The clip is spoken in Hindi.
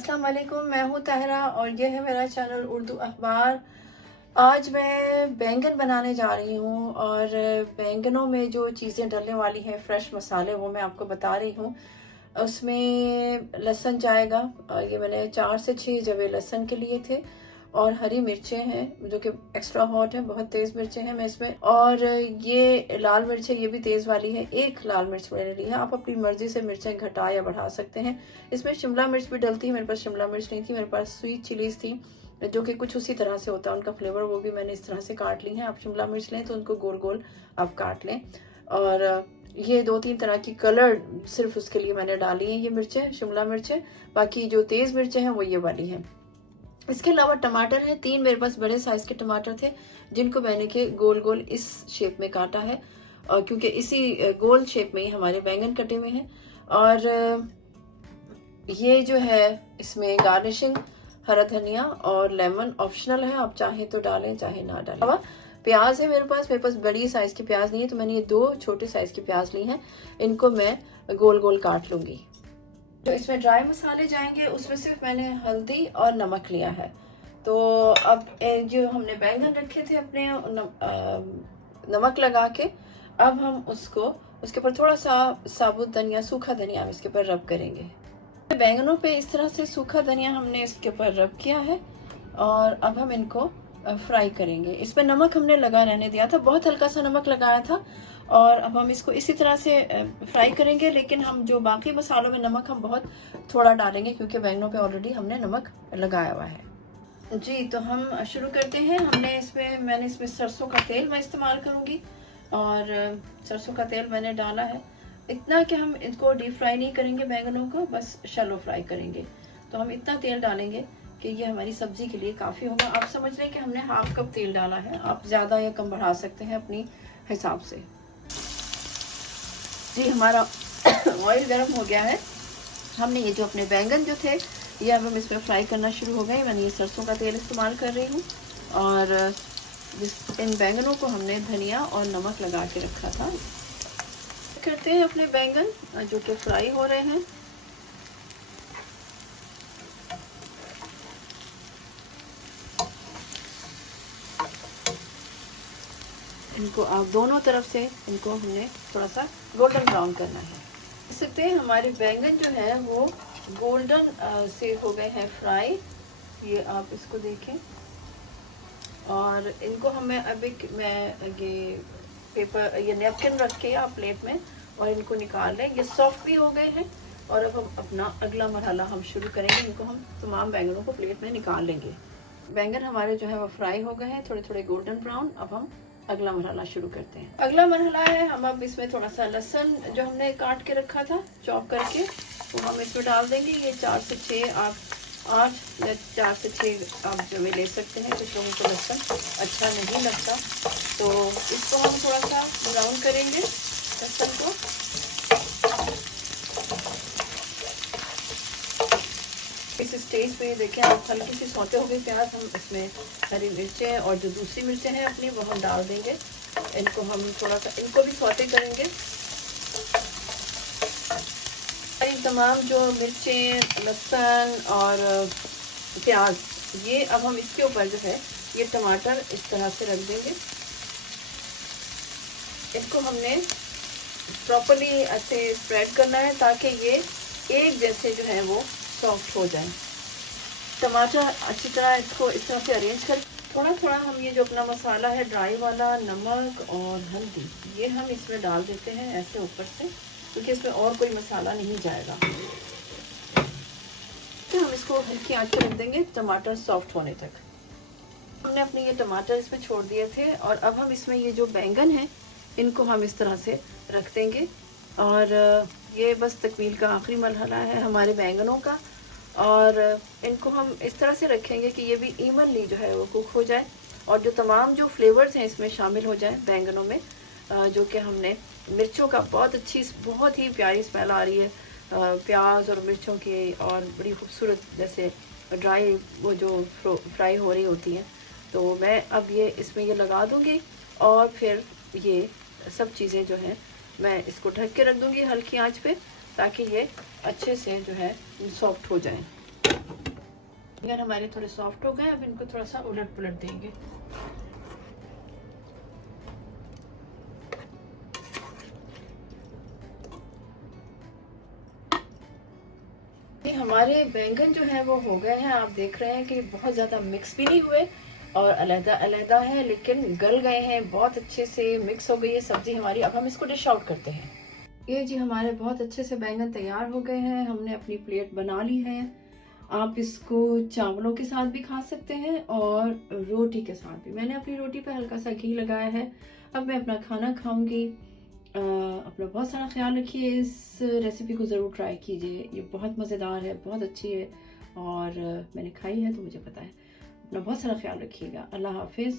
अस्सलाम वालेकुम, मैं हूँ ताहिरा और ये है मेरा चैनल उर्दू अखबार। आज मैं बैंगन बनाने जा रही हूँ और बैंगनों में जो चीज़ें डलने वाली हैं फ्रेश मसाले वो मैं आपको बता रही हूँ। उसमें लहसुन जाएगा, ये मैंने 4 से 6 जवे लहसुन के लिए थे और हरी मिर्चें हैं जो कि एक्स्ट्रा हॉट है, बहुत तेज़ मिर्चें हैं मैं इसमें। और ये लाल मिर्च है, ये भी तेज़ वाली है, एक लाल मिर्च मैंने ली है। आप अपनी मर्ज़ी से मिर्चें घटा या बढ़ा सकते हैं। इसमें शिमला मिर्च भी डलती है, मेरे पास शिमला मिर्च नहीं थी, मेरे पास स्वीट चिलीज़ थी जो कि कुछ उसी तरह से होता है उनका फ्लेवर, वो भी मैंने इस तरह से काट ली हैं। आप शिमला मिर्च लें तो उनको गोल गोल आप काट लें। और ये 2-3 तरह की कलर सिर्फ उसके लिए मैंने डाली हैं, ये मिर्चें शिमला मिर्चें। बाकी जो तेज़ मिर्चें हैं वो ये वाली हैं। इसके अलावा टमाटर है 3, मेरे पास बड़े साइज के टमाटर थे जिनको मैंने के गोल गोल इस शेप में काटा है, और क्योंकि इसी गोल शेप में ही हमारे बैंगन कटे हुए हैं। और ये जो है इसमें गार्निशिंग हरा धनिया और लेमन ऑप्शनल है, आप चाहें तो डालें चाहे ना डालें। अब प्याज है मेरे पास बड़ी साइज की प्याज नहीं है तो मैंने ये 2 छोटे साइज की प्याज ली हैं, इनको मैं गोल गोल काट लूंगी। जो इसमें ड्राई मसाले जाएंगे उसमें सिर्फ मैंने हल्दी और नमक लिया है। तो अब जो हमने बैंगन रखे थे अपने नमक लगा के, अब हम उसको उसके ऊपर थोड़ा सा साबुत धनिया, सूखा धनिया हम इसके ऊपर रब करेंगे। बैंगनों पे इस तरह से सूखा धनिया हमने इसके ऊपर रब किया है और अब हम इनको फ्राई करेंगे। इसमें नमक हमने लगा रहने दिया था, बहुत हल्का सा नमक लगाया था। और अब हम इसको इसी तरह से फ्राई करेंगे, लेकिन हम जो बाकी मसालों में नमक हम बहुत थोड़ा डालेंगे क्योंकि बैंगनों पे ऑलरेडी हमने नमक लगाया हुआ है। जी, तो हम शुरू करते हैं। मैंने इसमें सरसों का तेल मैं इस्तेमाल करूँगी और सरसों का तेल मैंने डाला है इतना कि हम इनको डीप फ्राई नहीं करेंगे बैंगनों को, बस शैलो फ्राई करेंगे। तो हम इतना तेल डालेंगे कि ये हमारी सब्जी के लिए काफ़ी होगा। आप समझ लें कि हमने हाफ कप तेल डाला है, आप ज़्यादा या कम बढ़ा सकते हैं अपनी हिसाब से। जी, हमारा ऑयल गर्म हो गया है। हमने ये जो अपने बैंगन जो थे ये अब हम इसमें फ्राई करना शुरू हो गए। मैंने ये सरसों का तेल इस्तेमाल कर रही हूँ और इन बैंगनों को हमने धनिया और नमक लगा के रखा था। करते हैं अपने बैंगन जो कि फ्राई हो रहे हैं। इनको आप दोनों तरफ से इनको हमने थोड़ा सा गोल्डन ब्राउन करना है। देख सकते हैं हमारे बैंगन जो है वो गोल्डन से हो गए हैं फ्राई, ये आप इसको देखें। और इनको मैं ये पेपर, ये नैपकिन रख के आप प्लेट में और इनको निकाल लें। ये सॉफ्ट भी हो गए हैं और अब हम अपना अगला मरहला हम शुरू करेंगे। इनको हम तमाम बैंगनों को प्लेट में निकाल लेंगे। बैंगन हमारे जो है वो फ्राई हो गए हैं, थोड़े थोड़े गोल्डन ब्राउन। अब हम अगला मरहला शुरू करते हैं। अगला मरहला है, हम अब इसमें थोड़ा सा लहसुन जो हमने काट के रखा था चॉप करके वो हम इसमें डाल देंगे। ये 4 से 6 आप 8 या 4 से 6 आप जो भी ले सकते हैं। कुछ लोगों को लहसुन अच्छा नहीं लगता तो इसको हम थोड़ा सा ब्राउन करेंगे लहसुन को। इस स्टेज पे देखें आप हल्की सी सौते हो गई प्याज, हम इसमें हरी मिर्चें और जो दूसरी मिर्चें हैं अपनी वो हम डाल देंगे। इनको हम थोड़ा सा इनको भी सौते करेंगे। तमाम जो मिर्चें, लहसुन और प्याज, ये अब हम इसके ऊपर जो है ये टमाटर इस तरह से रख देंगे। इनको हमने प्रॉपर्ली ऐसे स्प्रेड करना है ताकि ये एक जैसे जो है वो सॉफ्ट हो जाए। टमाटर अच्छी तरह इसको इस तरह से अरेंज कर थोड़ा थोड़ा हम ये जो अपना मसाला है ड्राई वाला, नमक और हल्दी, ये हम इसमें डाल देते हैं ऐसे ऊपर से, क्योंकि इसमें और कोई मसाला नहीं जाएगा। तो हम इसको हल्की आंच पर रख देंगे टमाटर सॉफ्ट होने तक। हमने अपने ये टमाटर इसमें छोड़ दिए थे और अब हम इसमें ये जो बैंगन है इनको हम इस तरह से रख देंगे। और ये बस तकमील का आखिरी मरहला है हमारे बैंगनों का। और इनको हम इस तरह से रखेंगे कि ये भी इवनली जो है वो कुक हो जाए और जो तमाम जो फ्लेवर्स हैं इसमें शामिल हो जाएं बैंगनों में। जो कि हमने मिर्चों का बहुत ही प्यारी स्मेल आ रही है प्याज और मिर्चों की, और बड़ी खूबसूरत जैसे ड्राई वो जो फ्राई हो रही होती हैं। तो मैं अब ये इसमें ये लगा दूंगी और फिर ये सब चीज़ें जो हैं मैं इसको ढक के रख दूंगी हल्की आंच पे, ताकि ये अच्छे से जो है सॉफ्ट हो जाएं। अगर हमारे थोड़े सॉफ्ट हो गए, अब इनको थोड़ा सा उलट पुलट देंगे। हमारे बैंगन जो है वो हो गए हैं। आप देख रहे हैं कि बहुत ज़्यादा मिक्स भी नहीं हुए और अलग अलग है, लेकिन गल गए हैं, बहुत अच्छे से मिक्स हो गई है सब्जी हमारी। अब हम इसको डिश आउट करते हैं। ये जी हमारे बहुत अच्छे से बैंगन तैयार हो गए हैं। हमने अपनी प्लेट बना ली है। आप इसको चावलों के साथ भी खा सकते हैं और रोटी के साथ भी। मैंने अपनी रोटी पे हल्का सा घी लगाया है। अब मैं अपना खाना खाऊंगी। अपना बहुत सारा ख्याल रखिए। इस रेसिपी को ज़रूर ट्राई कीजिए, ये बहुत मज़ेदार है, बहुत अच्छी है और मैंने खाई है तो मुझे पता है। अपना बहुत सारा ख्याल रखिएगा। अल्लाह हाफिज़।